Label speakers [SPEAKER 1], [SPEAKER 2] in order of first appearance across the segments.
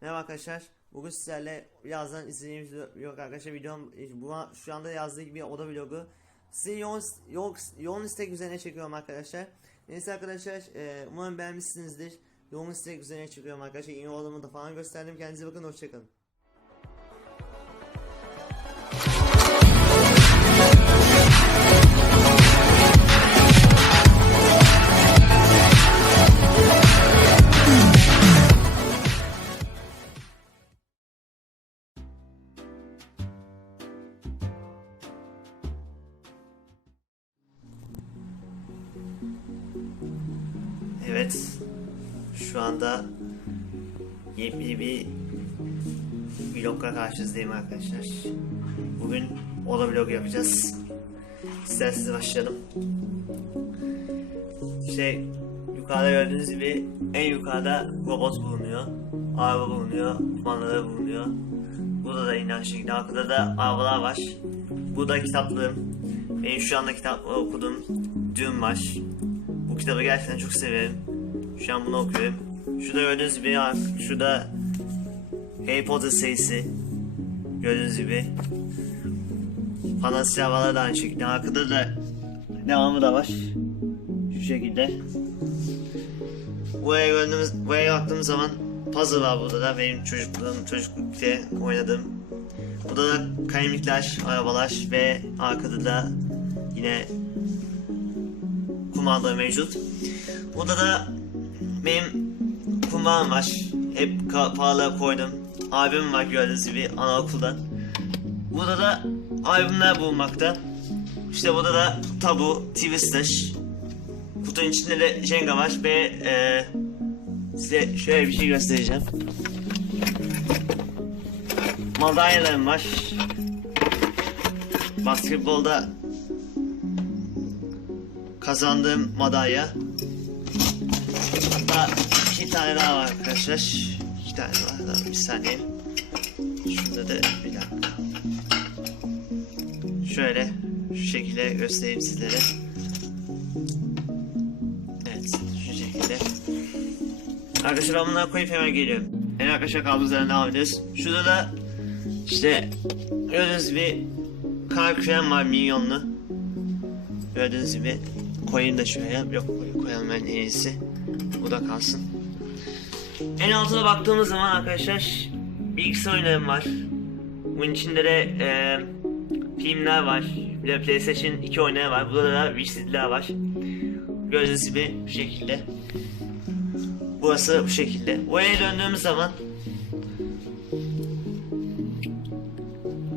[SPEAKER 1] Merhaba arkadaşlar. Bugün sizlerle birazdan izleyeceğimiz video- yok arkadaşlar videom bu şu anda yazdığı gibi oda vlogu. Size yoğun, yoğun, yoğun istek üzerine çekiyorum arkadaşlar. Neyse arkadaşlar e, umarım beğenmişsinizdir. Yoğun istek üzerine çekiyorum arkadaşlar. Yeni odamı da falan gösterdim. Kendinize bakın hoşçakalın. Anda yepyeni bir vlogla karşınızdayım arkadaşlar. Bugün oda vlog yapacağız. İsterseniz başlayalım. Şey, yukarıda gördüğünüz gibi en yukarıda robot bulunuyor. Araba bulunuyor, kumandaları bulunuyor. Burada da yine aynı şekilde arkada da arabalar var. Burada kitaplığım. Benim şu anda kitap okuduğum Dune var. Bu kitabı gerçekten çok severim. Şu an bunu okuyorum. Şurada gördüğünüz gibi ya, şurada Harry Potter serisi gördüğünüz gibi. Fantastik havalar da aynı şekilde. Arkada da devamı da var. Şu şekilde. Buraya gördüğümüz, buraya baktığımız zaman puzzle var burada da benim çocukluğum, çocuklukta oynadığım. Burada da kalemlikler, arabalar ve arkada da yine kumanda mevcut. Burada da benim kumandam var. Hep ka- pahalıya koydum. Abim var gördüğünüz gibi anaokuldan. Burada da albümler bulunmakta. İşte burada da tabu, twister. Kutunun içinde de Jenga var ve e, size şöyle bir şey göstereceğim. Madalyalarım var. Basketbolda kazandığım madalya. Hatta iki tane daha var arkadaşlar. İki tane var daha bir saniye. Şurada da bir dakika. Şöyle şu şekilde göstereyim sizlere. Evet şu şekilde. Arkadaşlar bunları koyup hemen geliyorum. Evet arkadaşlar yerden devam ediyoruz. Şurada da işte gördüğünüz gibi kar krem var milyonlu. Gördüğünüz gibi koyayım da şuraya. Yok koy- koyalım ben en iyisi. Bu da kalsın. En altına baktığımız zaman arkadaşlar bilgisayar oyunlarım var. Bunun içinde de e, filmler var. Bir de PlayStation 2 oyunları var. Burada da VCD'ler var. Gördüğünüz gibi bu şekilde. Burası bu şekilde. Oraya döndüğümüz zaman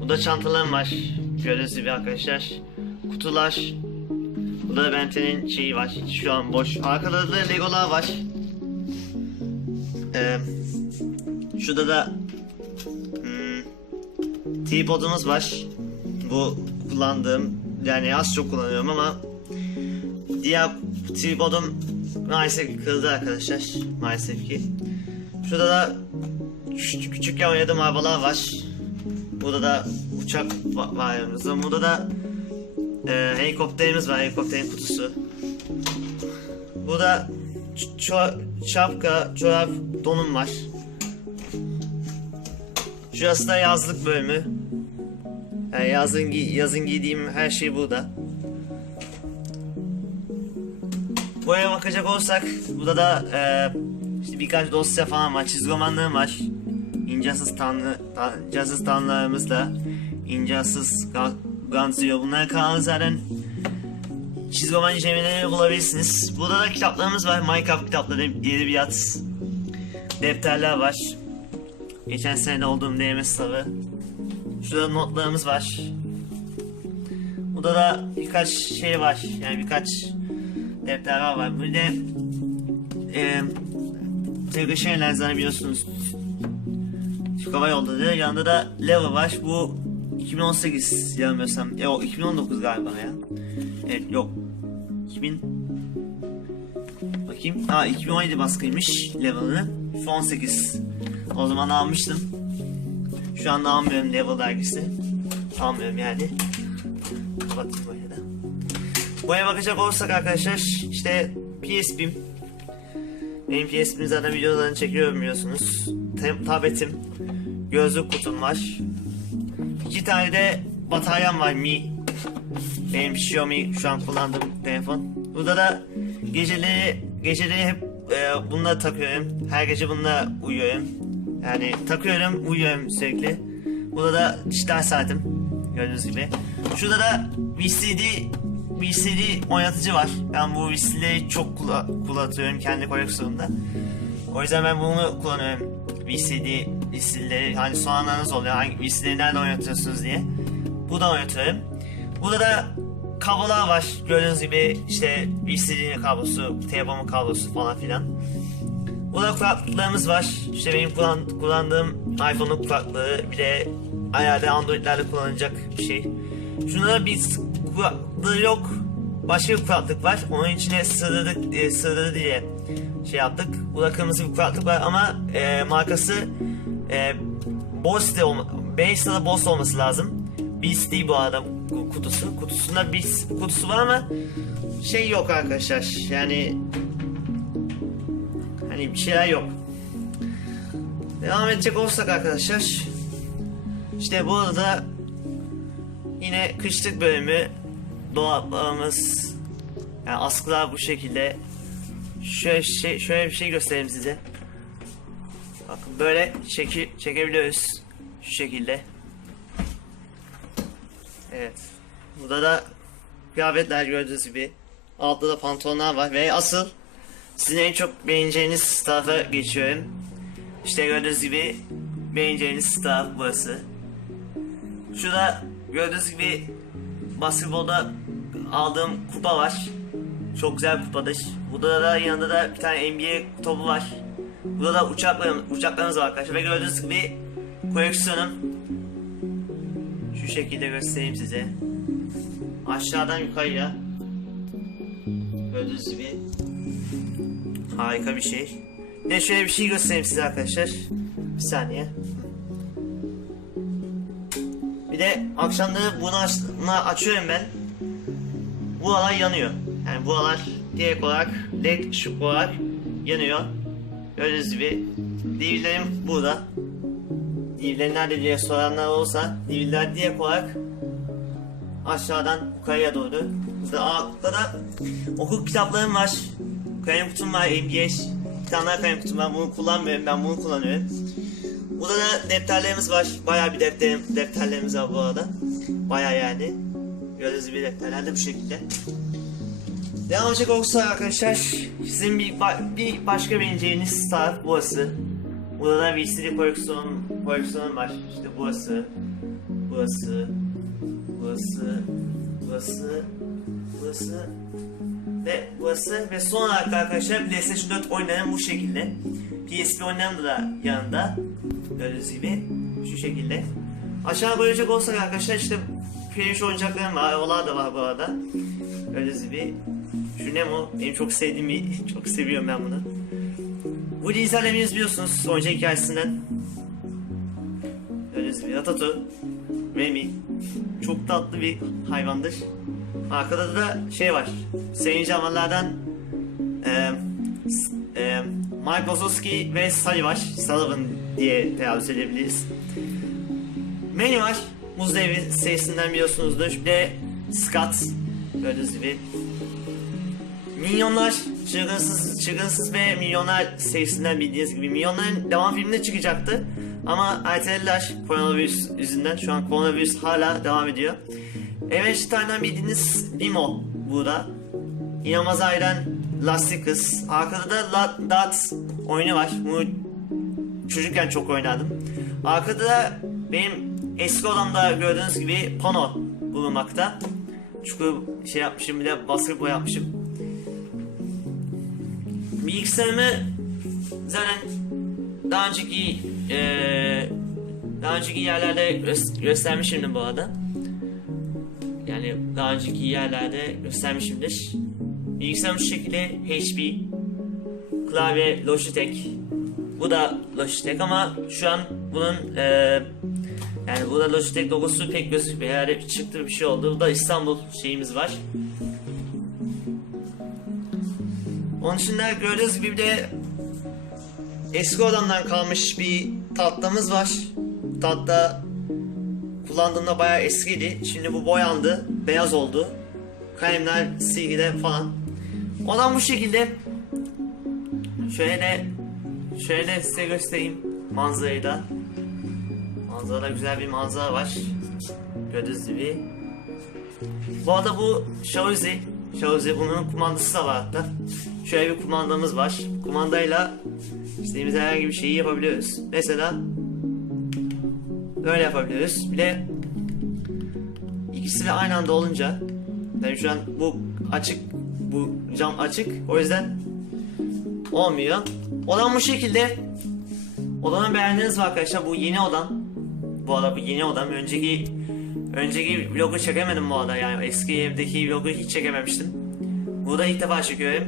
[SPEAKER 1] Burada çantalarım var. Gördüğünüz gibi arkadaşlar. Kutular. Burada Bente'nin şeyi var. Şu an boş. Arkada da Legolar var. Ee, şurada da hmm, tripodumuz var. Bu kullandığım yani az çok kullanıyorum ama diğer tripodum maalesef kırıldı arkadaşlar. Maalesef ki. Şurada da küçük, küçükken oynadığım arabalar var. Burada da uçak va- var yanımızda. Burada da e, helikopterimiz var. Helikopterin kutusu. Burada ç- ço- şapka, çorap, donum var. Şurası da yazlık bölümü. Yani yazın, yazın giydiğim her şey burada. Buraya bakacak olursak burada da e, işte birkaç dosya falan var. Çizgi romanlarım var. İncasız tanrı, ta, incasız tanrılarımızla incasız Ganzio bunlar kanalı zaten çizgi roman bulabilirsiniz. Burada da kitaplarımız var. Minecraft kitapları, yedi biat defterler var. Geçen sene olduğum deneme sınavı. Şurada notlarımız var. Burada da birkaç şey var. Yani birkaç defterler var. Bir de e, Sevgili şeyler zaten biliyorsunuz Türk Hava Yolları yanında da Leva var. Bu 2018 yanılmıyorsam. O 2019 galiba ya. Evet yok. 2000 Bakayım. Aa 2017 baskıymış Level'ı. Şu 18. O zaman almıştım. Şu anda almıyorum Level dergisi. Almıyorum yani. Kapatayım böyle de. Buraya bakacak olursak arkadaşlar işte PSP'm Benim PSP'nin zaten videolarını çekiyorum biliyorsunuz. Tabletim, gözlük kutum var. İki tane de bataryam var Mi. Benim Xiaomi şu an kullandığım telefon. Burada da geceleri geceleri hep e, bununla takıyorum. Her gece bununla uyuyorum. Yani takıyorum, uyuyorum sürekli. Burada da dijital saatim. Gördüğünüz gibi. Şurada da VCD VCD oynatıcı var. Ben bu VCD'leri çok kula- kullanıyorum kendi koleksiyonumda. O yüzden ben bunu kullanıyorum. VCD VCD'leri hani soranlarınız oluyor. Hangi VCD'leri nerede oynatıyorsunuz diye. Bu da oynatıyorum. Burada da kablolar var. Gördüğünüz gibi işte VCD kablosu, telefonun kablosu falan filan. Burada kulaklıklarımız var. İşte benim kullan, kullandığım iPhone'un kulaklığı bir de ayarda Android'lerle kullanılacak bir şey. Şunda da bir kulaklığı yok. Başka bir kulaklık var. Onun içine sığdırdık, e, sığdırdı diye şey yaptık. Burada kırmızı bir kulaklık var ama e, markası e, Bose olma, Base'da da Bose olması lazım. Beats değil bu ku- kutusu. Kutusunda Beats kutusu var ama şey yok arkadaşlar. Yani Hani bir şeyler yok. Devam edecek olsak arkadaşlar. İşte bu arada yine kışlık bölümü dolaplarımız yani askılar bu şekilde. Şöyle şey, şöyle bir şey göstereyim size. Bakın böyle çeki, çekebiliyoruz. Şu şekilde. Evet. Burada da kıyafetler gördüğünüz gibi. Altta da pantolonlar var ve asıl sizin en çok beğeneceğiniz tarafa geçiyorum. İşte gördüğünüz gibi beğeneceğiniz taraf burası. Şurada gördüğünüz gibi basketbolda aldığım kupa var. Çok güzel bir kupadır. Burada da yanında da bir tane NBA topu var. Burada da uçaklarım, uçaklarımız var arkadaşlar. Ve gördüğünüz gibi koleksiyonum şu şekilde göstereyim size. Aşağıdan yukarıya gördüğünüz gibi Harika bir şey. Bir şöyle bir şey göstereyim size arkadaşlar. Bir saniye. Bir de akşamları bunu aç- açıyorum ben. Bu alan yanıyor. Yani bu alan direkt olarak led ışık olarak yanıyor. Gördüğünüz gibi DVD'lerim burada. DVD'ler nerede diye soranlar olsa DVD'ler direkt olarak aşağıdan yukarıya doğru. Burada altta da okul kitaplarım var. Kalem kutum var ABS. Bir tane daha kalem kutum var. Bunu kullanmıyorum. Ben bunu kullanıyorum. Burada da defterlerimiz var. Bayağı bir defter, defterlerimiz var bu arada. Bayağı yani. Gördüğünüz gibi defterler de bu şekilde. Devam edecek olursa arkadaşlar sizin bir, ba- bir başka beğeneceğiniz taraf burası. Burada da VCD koleksiyon, koleksiyonum var. İşte burası, burası, burası, burası, burası ve burası ve son olarak da arkadaşlar PlayStation 4 oynayan bu şekilde. PSP oynayan da yanında gördüğünüz gibi şu şekilde. Aşağı boyayacak olsak arkadaşlar işte peluş oyuncaklarım var, arabalar da var bu arada. Gördüğünüz gibi şu Nemo benim çok sevdiğim bir, çok seviyorum ben bunu. Bu izlemeniz biliyorsunuz oyuncak hikayesinden. Gördüğünüz gibi Ratatouille, Remy çok tatlı bir hayvandır. Arkada da şey var. Sayın Camallardan e, e, Mike Wazowski ve Sully var. Sullivan diye telaffuz edebiliriz. Manny var. Muz Devri serisinden biliyorsunuzdur. Bir de Scott. Gördüğünüz gibi. Minyonlar. Çılgınsız, Çılgınsız ve Milyonlar serisinden bildiğiniz gibi. Milyonların devam filminde çıkacaktı. Ama ertelediler koronavirüs yüzünden. Şu an koronavirüs hala devam ediyor. Evenstein bildiğiniz Limo burada. İnanılmaz ayrılan Lastik Kız. Arkada da La Dat oyunu var. Bunu çocukken çok oynadım. Arkada da benim eski odamda gördüğünüz gibi pano bulunmakta. Çünkü şey yapmışım bir de basketbol yapmışım. Bilgisayarımı zaten daha önceki eee daha önceki yerlerde gö- göstermişimdir bu arada. Yani daha önceki yerlerde göstermişimdir. Bilgisayarım şu şekilde HP, klavye Logitech. Bu da Logitech ama şu an bunun eee yani burada Logitech logosu pek gözükmüyor. Herhalde çıktı bir şey oldu. Bu da İstanbul şeyimiz var. Onun dışında gördüğünüz gibi bir de eski odandan kalmış bir tatlımız var. Tatlı kullandığımda bayağı eskiydi. Şimdi bu boyandı. Beyaz oldu. Kalemler, silgiler falan. Odam bu şekilde. Şöyle şöyle size göstereyim manzarayı da. Manzarada güzel bir manzara var. Gördüğünüz gibi. Bu arada bu Xiaozi. Xiaozi bunun kumandası da var hatta. Şöyle bir kumandamız var. Kumandayla istediğimiz herhangi bir şeyi yapabiliyoruz. Mesela böyle yapabiliyoruz. Bir de ikisi de aynı anda olunca yani şu an bu açık bu cam açık o yüzden olmuyor. Odam bu şekilde. Odamı beğendiniz mi arkadaşlar? Bu yeni odam. Bu arada bu yeni odam. Önceki önceki vlogu çekemedim bu arada. Yani eski evdeki vlogu hiç çekememiştim. Burada ilk defa çekiyorum.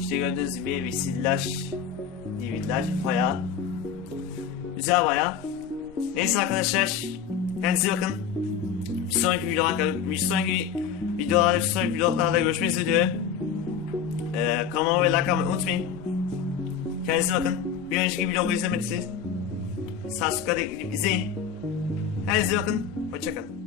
[SPEAKER 1] İşte gördüğünüz gibi sillaj, DVD'ler bayağı güzel bayağı. Neyse arkadaşlar kendinize bakın. Bir sonraki videolarda, bir sonraki videolarda, bir sonraki vloglarda görüşmek üzere. Ee, kanalıma ve like unutmayın. Kendinize bakın. Bir önceki vlogu izlemediyseniz edip izleyin. Kendinize bakın. Hoşçakalın.